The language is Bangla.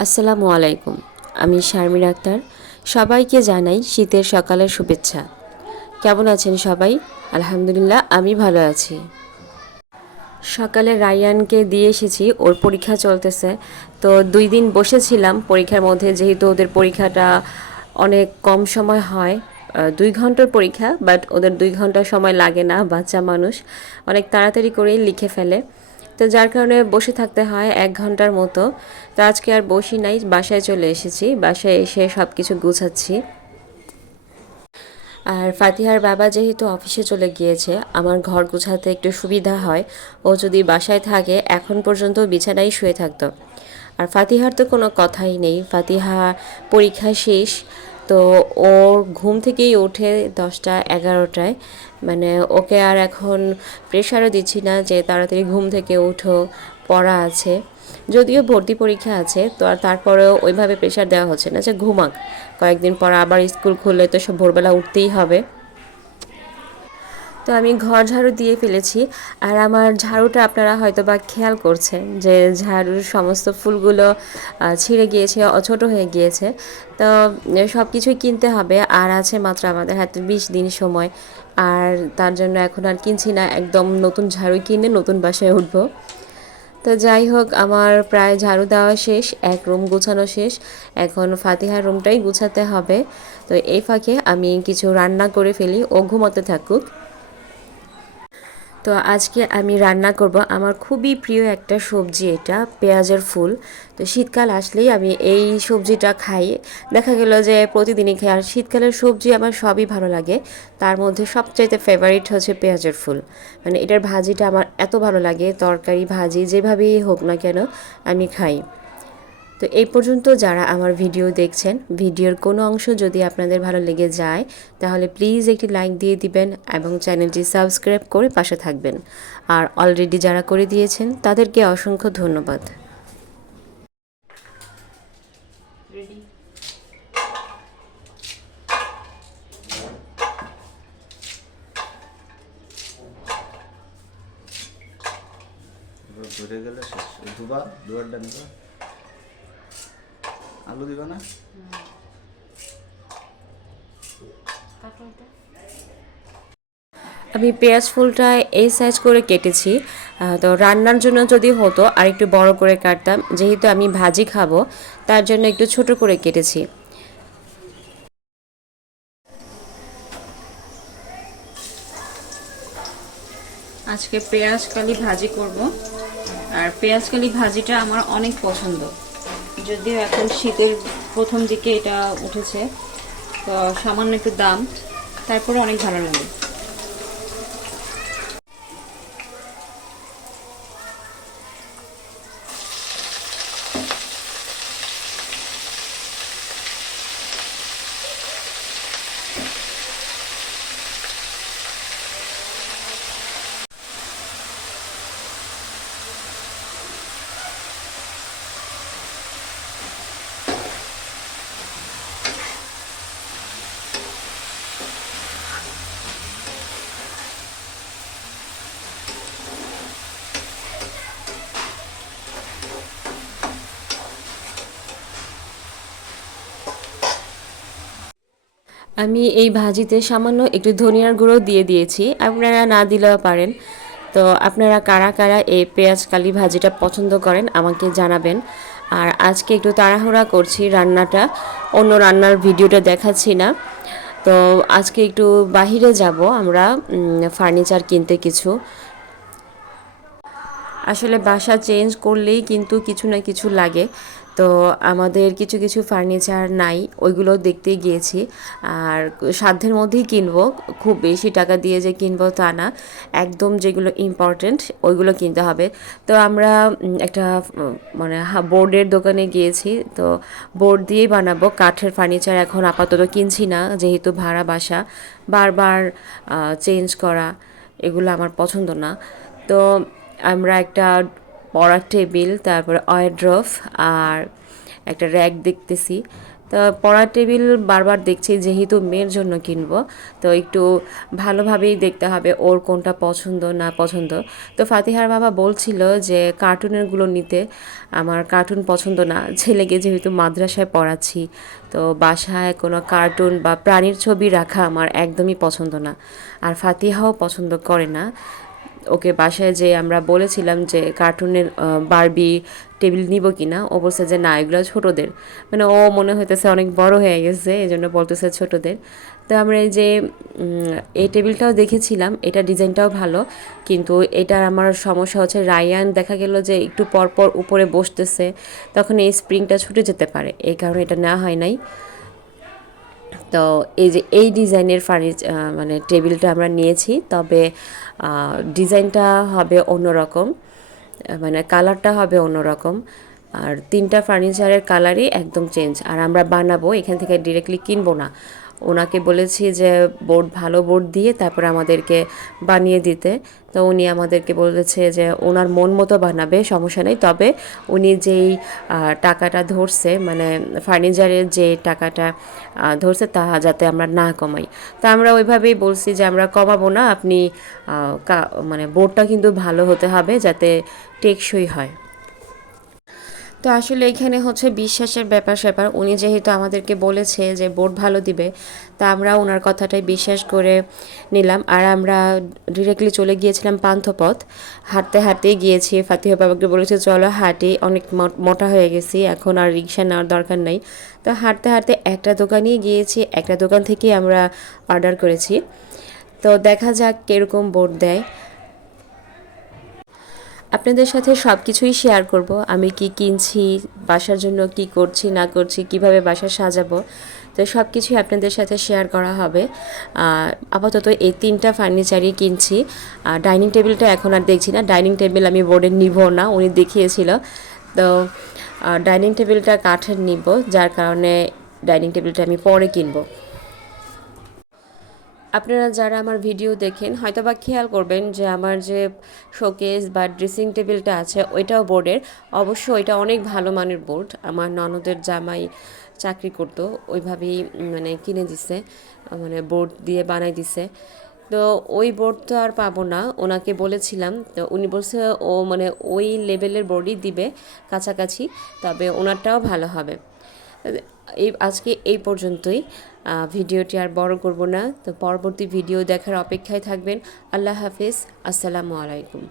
আসসালামু আলাইকুম। আমি শারমিন আক্তার। সবাইকে জানাই শীতের সকালের শুভেচ্ছা। কেমন আছেন সবাই? আলহামদুলিল্লাহ আমি ভালো আছি। সকালে রায়ানকে দিয়ে এসেছি, ওর পরীক্ষা চলতেছে। তো 2 দিন বসেছিলাম পরীক্ষার মধ্যে, যেহেতু ওদের পরীক্ষাটা অনেক কম সময় হয়। 2 ঘন্টার পরীক্ষা, বাট ওদের 2 ঘন্টা সময় লাগে না, বাচ্চা মানুষ অনেক তাড়াতাড়ি করেই লিখে ফেলে। তো যার কারণে বসে থাকতে হয় 1 ঘন্টার মতো। তো আজকে আর বসি নাই, বাসায় চলে এসেছি। বাসায় এসে সব কিছু গুছাচ্ছি। আর ফাতিহার বাবা যেহেতু অফিসে চলে গিয়েছে, আমার ঘর গোছাতে একটু সুবিধা হয়। ও যদি বাসায় থাকে এখন পর্যন্ত বিছানায় শুয়ে থাকতো। আর ফাতিহার তো কোনো কথাই নেই, ফাতিহা পরীক্ষা শেষ। তো ওর ঘুম থেকেই ওঠে 10টা 11টায়। মানে ওকে আর এখন প্রেশারও দিচ্ছি না যে তাড়াতাড়ি ঘুম থেকে উঠো, পড়া আছে। যদিও ভর্তি পরীক্ষা আছে, তো আর তারপরেও ওইভাবে প্রেশার দেওয়া হচ্ছে না যে ঘুমাক, কয়েকদিন পর আবার স্কুল খুললে তো সব ভোরবেলা উঠতেই হবে। তো আমি ঘর ঝাড়ু দিয়ে ফেলেছি। আর আমার ঝাড়ুটা আপনারা হয়তো বা খেয়াল করছেন যে ঝাড়ুর সমস্ত ফুলগুলো ছিঁড়ে গিয়েছে, ছোট হয়ে গিয়েছে। তো সব কিছুই কিনতে হবে, আর আছে মাত্র আমাদের হাতে 20 দিন সময়। আর তার জন্য এখন আর কিনছি না, একদম নতুন ঝাড়ু কিনে নতুন বাসায় উঠবো। তো যাই হোক, আমার প্রায় ঝাড়ু দেওয়া শেষ, এক রুম গুছানো শেষ। এখন ফাতিহার রুমটাই গুছাতে হবে। তো এই ফাঁকে আমি কিছু রান্না করে ফেলি, ও ঘুমোতে থাকুক। তো আজকে আমি রান্না করব আমার খুবই প্রিয় একটা সবজি, এটা পেঁয়াজের ফুল। তো শীতকাল আসলেই আমি এই সবজিটা খাই। দেখা গেল যে প্রতিদিনই খাই। আর শীতকালের সবজি আমার সবই ভালো লাগে, তার মধ্যে সবচাইতে ফেভারিট হচ্ছে পেঁয়াজের ফুল। মানে এটার ভাজিটা আমার এত ভালো লাগে, তরকারি ভাজি যেভাবেই হোক না কেন আমি খাই। তো এই পর্যন্ত যারা আমার ভিডিও দেখছেন, ভিডিওর কোনো অংশ যদি আপনাদের ভালো লেগে যায় তাহলে প্লিজ একটি লাইক দিয়ে দিবেন এবং চ্যানেলটি সাবস্ক্রাইব করে পাশে থাকবেন। আর অলরেডি যারা করে দিয়েছেন তাদেরকে অসংখ্য ধন্যবাদ। ধরে গেলে শেষ। ধুবা ধোয়ার ডান আলু দিবা না? আমি পেঁয়াজ ফুলটা এই সাইজ করে কেটেছি। তো রান্নার জন্য যদি হতো আর একটু বড় করে কাটতাম, যেহেতু আমি ভাজি খাবো তার জন্য একটু ছোট করে কেটেছি। আজকে পেঁয়াজ কালি ভাজি করব। আর পেঁয়াজ কালি ভাজিটা আমার অনেক পছন্দ, যদিও এখন শীতের প্রথম দিকে এটা উঠেছে, তো সামান্য একটু দাম, তারপরে অনেক ভালো লাগে। আমি এই ভাজিতে সামান্য একটু ধনিয়ার গুঁড়ো দিয়ে দিয়েছি, আপনারা না দিলেও পারেন। তো আপনারা কারা কারা এই পেঁয়াজ কালি ভাজিটা পছন্দ করেন আমাকে জানাবেন। আর আজকে একটু তাড়াহুড়া করছি রান্নাটা, অন্য রান্নার ভিডিওটা দেখাচ্ছি না। তো আজকে একটু বাহিরে যাব আমরা, ফার্নিচার কিনতে কিছু। আসলে বাসা চেঞ্জ করলেই কিন্তু কিছু না কিছু লাগে। তো আমাদের কিছু কিছু ফার্নিচার নাই, ওইগুলো দেখতেই গিয়েছি। আর সাধ্যের মধ্যেই কিনবো, খুব বেশি টাকা দিয়ে যে কিনবো তা না, একদম যেগুলো ইম্পর্ট্যান্ট ওইগুলো কিনতে হবে। তো আমরা একটা মানে বোর্ডের দোকানে গিয়েছি। তো বোর্ড দিয়েই বানাবো, কাঠের ফার্নিচার এখন আপাতত কিনছি না, যেহেতু ভাড়া বাসা, বারবার চেঞ্জ করা এগুলো আমার পছন্দ না। তো আমরা একটা পড়ার টেবিল, তারপরে ওয়ারড্রোব আর একটা র্যাক দেখতেছি। তো পড়ার টেবিল বারবার দেখছি যেহেতু মেয়ের জন্য কিনবো, তো একটু ভালোভাবেই দেখতে হবে ওর কোনটা পছন্দ না পছন্দ। তো ফাতিহার বাবা বলছিল যে কার্টুনেরগুলো নিতে, আমার কার্টুন পছন্দ না, ছেলেকে যেহেতু মাদ্রাসায় পড়াচ্ছি, তো বাসায় কোনো কার্টুন বা প্রাণীর ছবি রাখা আমার একদমই পছন্দ না। আর ফাতিহাও পছন্দ করে না। ওকে বাসায় যে আমরা বলেছিলাম যে কার্টুনের বারবি টেবিল নিব কি না, ও বলছে যে না এগুলো ছোটোদের, মানে ও মনে হইতেছে অনেক বড় হয়ে গেছে, এই জন্য বলতেছে ছোটোদের। তো আমরা এই যে এই টেবিলটাও দেখেছিলাম, এটা ডিজাইনটাও ভালো, কিন্তু এটার আমার সমস্যা হচ্ছে রায়ান দেখা গেল যে একটু পরপর উপরে বসতেছে, তখন এই স্প্রিংটা ছুটে যেতে পারে, এই কারণে এটা নেওয়া হয় নাই। তো এই যে এই ডিজাইনের মানে টেবিলটা আমরা নিয়েছি, তবে ডিজাইনটা হবে অন্যরকম, মানে কালারটা হবে অন্যরকম। আর তিনটা ফার্নিচারের কালারই একদম চেঞ্জ। আর আমরা বানাবো, এখান থেকে ডিরেক্টলি কিনবো না। ওনাকে বলেছি যে ভালো বোর্ড দিয়ে তারপরে আমাদেরকে বানিয়ে দিতে। তো উনি আমাদেরকে বলেছে যে ওনার মন মতো বানাবে, সমস্যা নেই, তবে উনি যেই টাকাটা ধরছে, মানে ফার্নিচারের যে টাকাটা ধরছে তা যাতে আমরা না কমাই। তো আমরা ওইভাবেই বলছি যে আমরা কমাবো না, আপনি মানে বোর্ডটা কিন্তু ভালো হতে হবে যাতে টেকসই হয়। তো আসলে এখানে হচ্ছে বিশ্বাসের ব্যাপার-স্যাপার। উনি যেহেতু আমাদেরকে বলেছে যে বোর্ড ভালো দিবে, তা আমরা উনার কথাটাই বিশ্বাস করে নিলাম। আর আমরা ডিরেক্টলি চলে গিয়েছিলাম পান্থপথ। হাঁটতে, হাঁটতেই গিয়েছি। ফাতিহা বাবাকে বলেছে চলো হাঁটি, অনেক মোটা হয়ে গেছি, এখন আর রিক্সা নেওয়ার দরকার নাই। তো হাঁটতে, হাঁটতে একটা দোকানেই গিয়েছি, একটা দোকান থেকেই আমরা অর্ডার করেছি। তো দেখা যাক কীরকম বোর্ড দেয়। আপনাদের সাথে সব কিছুই শেয়ার করব, আমি কি কিনছি, বাসার জন্য কি করছি না করছি, কিভাবে বাসা সাজাবো, তো সব কিছুই আপনাদের সাথে শেয়ার করা হবে। আপাতত এই তিনটা ফার্নিচারই কিনছি। ডাইনিং টেবিলটা এখন আর দেখছি না, ডাইনিং টেবিল আমি বোর্ডে নিব না, উনি দেখিয়েছিল। তো ডাইনিং টেবিলটা কাঠের নিব, যার কারণে ডাইনিং টেবিলটা আমি পরে কিনবো। আপনারা যারা আমার ভিডিও দেখেন হয়তো বা খেয়াল করবেন যে আমার যে শোকেস বা ড্রেসিং টেবিলটা আছে ওইটাও বোর্ডের। অবশ্য ওইটা অনেক ভালো মানের বোর্ড, আমার ননদের জামাই চাকরি করতো, ওইভাবেই মানে কিনে দিছে, মানে বোর্ড দিয়ে বানাই দিছে। তো ওই বোর্ড তো আর পাবো না, ওনাকে বলেছিলাম, তো উনি বলছে ও মানে ওই লেভেলের বোর্ডই দিবে কাছাকাছি, তবে ওনারটাও ভালো হবে। আজকে এই পর্যন্তই, ভিডিওটি আর বড় করব না। তো পরবর্তী ভিডিও দেখার অপেক্ষায় থাকবেন। আল্লাহ হাফিজ, আসসালামু আলাইকুম।